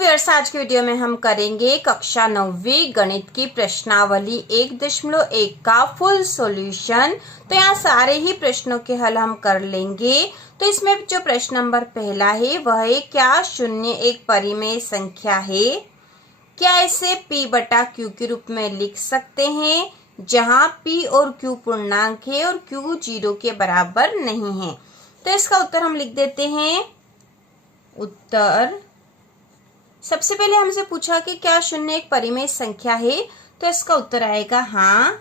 Viewers, आज की video में हम करेंगे कक्षा 9वीं गणित की प्रश्नावली 1.1 का फुल सॉल्यूशन। तो यहाँ सारे ही प्रश्नों के हल हम कर लेंगे। तो इसमें जो प्रश्न नंबर पहला है वह है, क्या शून्य एक परिमेय संख्या है? क्या इसे p बटा q के रूप में लिख सकते हैं, जहां p और q पूर्णांक है और q 0 के बराबर नहीं है? तो इसका उत्तर हम लिख देते हैं। उत्तर, सबसे पहले हमसे पूछा कि क्या शून्य एक परिमेय संख्या है, तो इसका उत्तर आएगा हाँ,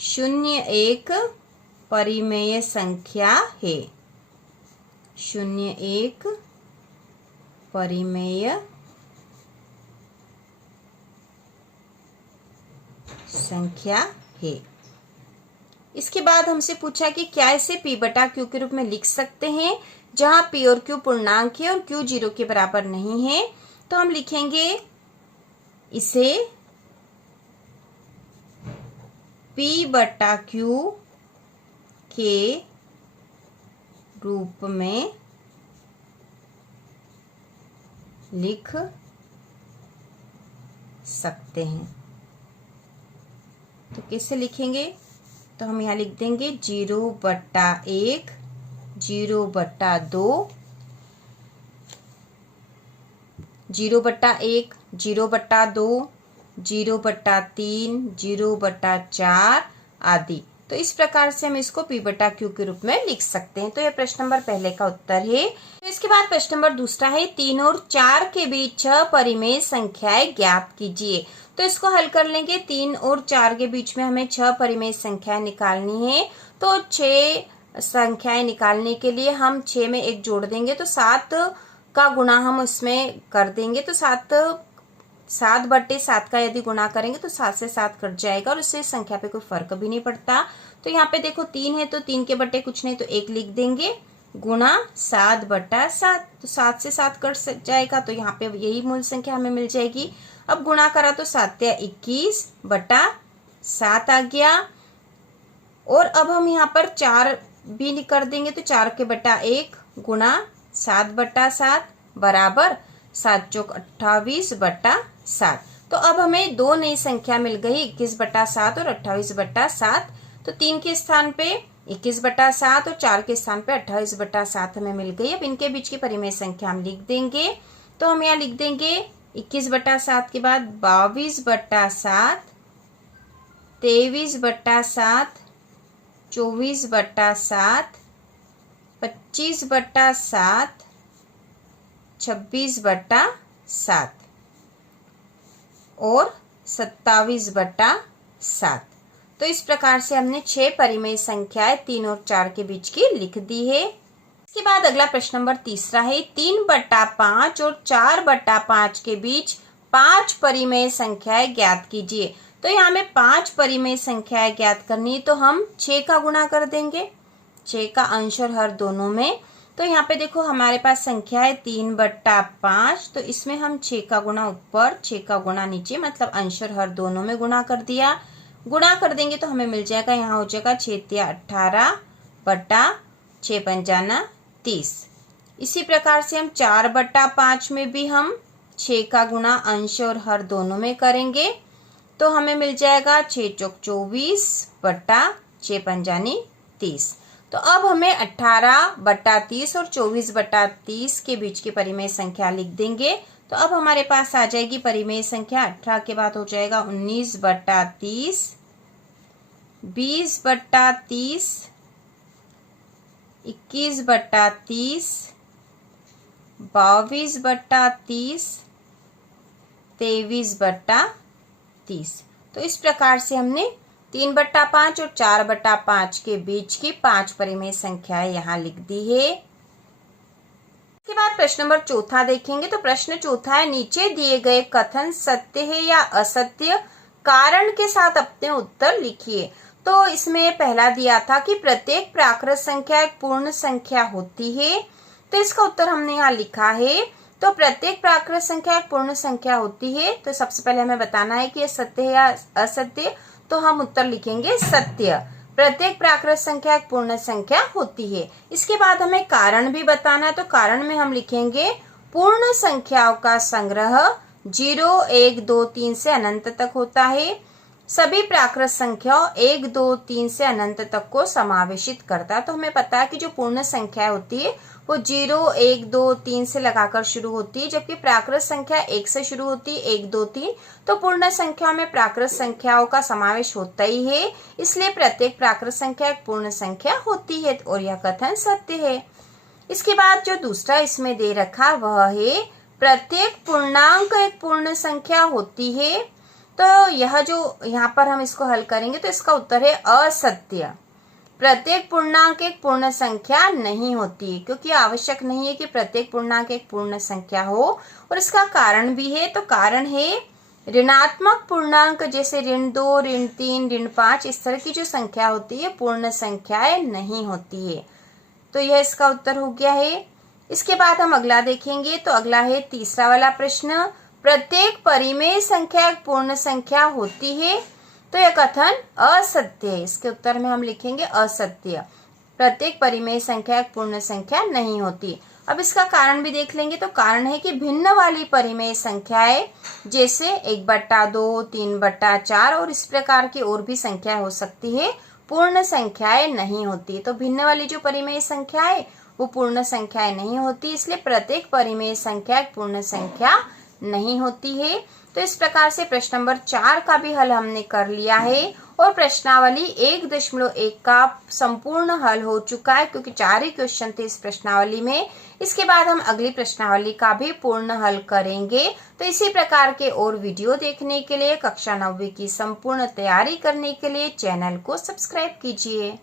शून्य एक परिमेय संख्या है। शून्य एक परिमेय संख्या है। इसके बाद हमसे पूछा कि क्या इसे p बटा q के रूप में लिख सकते हैं, जहां p और q पूर्णांक है और q 0 के बराबर नहीं है। तो हम लिखेंगे इसे p बटा q के रूप में लिख सकते हैं। तो कैसे लिखेंगे? तो हम यहाँ लिख देंगे 0/1, 0/2, 0/1, 0/2, 0/3, 0/4 आदि। तो इस प्रकार से हम इसको p बटा q के रूप में लिख सकते हैं। तो यह प्रश्न नंबर पहले का उत्तर है। तो इसके बाद प्रश्न नंबर दूसरा है, 3 और 4 के बीच 6 परिमेय संख्याएं ज्ञात कीजिए। तो इसको हल कर लेंगे। 3 और 4 के बीच में हमें 6 परिमेय संख्याएं निकालनी है। तो 6 संख्याएं निकालने के लिए हम 6 में 1 जोड़ देंगे, तो 7 का गुणा हम उसमें कर देंगे। तो 7/7 का यदि गुणा करेंगे तो 7 से 7 कट जाएगा और इससे संख्या पे कोई फर्क भी नहीं पड़ता। तो यहाँ पे देखो 3 है तो 3 के बटे कुछ नहीं तो 1 लिख देंगे, गुणा 7/7। तो 7 से 7 कट जाएगा, तो यहाँ पे यही मूल संख्या हमें मिल जाएगी। अब गुणा करा तो 7 या 21/7 आ गया। और अब हम यहाँ पर 4 भी कर देंगे, तो 4 के बटा 1 गुणा 7/7 बराबर 7 चौक 28/7। तो अब हमें दो नई संख्या मिल गई, 21/7 और 28/7। तो 3 के स्थान पे 21/7 और 4 के स्थान पे 28/7 हमें मिल गई। अब इनके बीच की परिमेय संख्या हम लिख देंगे। तो हम यहाँ लिख देंगे 21/7 के बाद 22/7, 23/7, 24/7, 25/7, 26/7 और 27/7। तो इस प्रकार से हमने 6 परिमेय संख्याएं 3 और 4 के बीच की लिख दी है। इसके बाद अगला प्रश्न नंबर तीसरा है, 3/5 और 4/5 के बीच 5 परिमेय संख्याएं ज्ञात कीजिए। तो यहाँ हमें 5 परिमेय संख्याएं ज्ञात करनी, तो हम 6 का गुणा कर देंगे, 6 का अंश और हर दोनों में। तो यहाँ पे देखो हमारे पास संख्या है 3/5, तो इसमें हम 6 का गुणा ऊपर, 6 का गुणा नीचे, मतलब अंश और हर दोनों में गुणा कर दिया। गुणा कर देंगे तो हमें मिल जाएगा, यहाँ हो जाएगा 6×18/6×5 इसी प्रकार से हम 4/5 में भी हम 6 का गुणा अंश और हर दोनों में करेंगे, तो हमें मिल जाएगा 6 चौक 24/6×5 तो अब हमें 18/30 और 24/30 के बीच की परिमेय संख्या लिख देंगे। तो अब हमारे पास आ जाएगी परिमेय संख्या, 18 के बाद हो जाएगा 19/30, 20/30, 21/30, 22/30, 23/30। तो इस प्रकार से हमने 3/5 और 4/5 के बीच की 5 परिमेय संख्याएं यहाँ लिख दी है। इसके बाद प्रश्न नंबर चौथा देखेंगे। तो प्रश्न चौथा है, नीचे दिए गए कथन सत्य है या असत्य, कारण के साथ अपने उत्तर लिखिए। तो इसमें पहला दिया था कि प्रत्येक प्राकृत संख्या एक पूर्ण संख्या होती है। तो इसका उत्तर हमने यहाँ लिखा है। तो प्रत्येक प्राकृत संख्या एक पूर्ण संख्या होती है। तो सबसे पहले हमें बताना है कि यह सत्य है या असत्य। तो हम उत्तर लिखेंगे सत्य। प्रत्येक प्राकृत संख्या एक पूर्ण संख्या होती है। इसके बाद हमें कारण भी बताना है, तो कारण में हम लिखेंगे पूर्ण संख्याओं का संग्रह 0, 1, 2, 3 से अनंत तक होता है। सभी प्राकृत संख्याओं 1, 2, 3 से अनंत तक को समावेशित करता है। तो हमें पता है कि जो पूर्ण संख्या होती है वो 0, 1, 2, 3 से लगाकर शुरू होती है, जबकि प्राकृत संख्या 1 से शुरू होती है, 1, 2, 3। तो पूर्ण संख्या में प्राकृत संख्याओं का समावेश होता ही है, इसलिए प्रत्येक प्राकृत संख्या एक पूर्ण संख्या होती है और यह कथन सत्य है। इसके बाद जो दूसरा इसमें दे रखा वह है प्रत्येक पूर्णांक एक पूर्ण संख्या होती है। तो यह जो यहाँ पर हम इसको हल करेंगे तो इसका उत्तर है असत्य। प्रत्येक पूर्णांक एक पूर्ण संख्या नहीं होती, क्योंकि आवश्यक नहीं है कि प्रत्येक पूर्णांक एक पूर्ण संख्या हो। और इसका कारण भी है, तो कारण है ऋणात्मक पूर्णांक जैसे ऋण 2, ऋण 3, ऋण 5, इस तरह की जो संख्या होती है पूर्ण संख्याएं नहीं होती है। तो यह इसका उत्तर हो गया है। इसके बाद हम अगला देखेंगे, तो अगला है तीसरा वाला प्रश्न, प्रत्येक परिमेय संख्या एक पूर्ण संख्या होती है। तो यह कथन असत्य है। इसके उत्तर में हम लिखेंगे असत्य। प्रत्येक परिमेय संख्या एक पूर्ण संख्या नहीं होती। अब इसका कारण भी देख लेंगे, तो कारण है कि भिन्न वाली परिमेय संख्याएं जैसे 1/2, 3/4 और इस प्रकार की और भी संख्या हो सकती है, पूर्ण संख्याएं नहीं होती। तो भिन्न वाली जो परिमेय संख्याएं वो पूर्ण संख्याएं नहीं होती, इसलिए प्रत्येक परिमेय संख्या एक पूर्ण संख्या नहीं होती है। तो इस प्रकार से प्रश्न नंबर 4 का भी हल हमने कर लिया है और प्रश्नावली 1.1 का संपूर्ण हल हो चुका है, क्योंकि 4 ही क्वेश्चन थे इस प्रश्नावली में। इसके बाद हम अगली प्रश्नावली का भी पूर्ण हल करेंगे। तो इसी प्रकार के और वीडियो देखने के लिए, कक्षा 9वीं की संपूर्ण तैयारी करने के लिए चैनल को सब्सक्राइब कीजिए।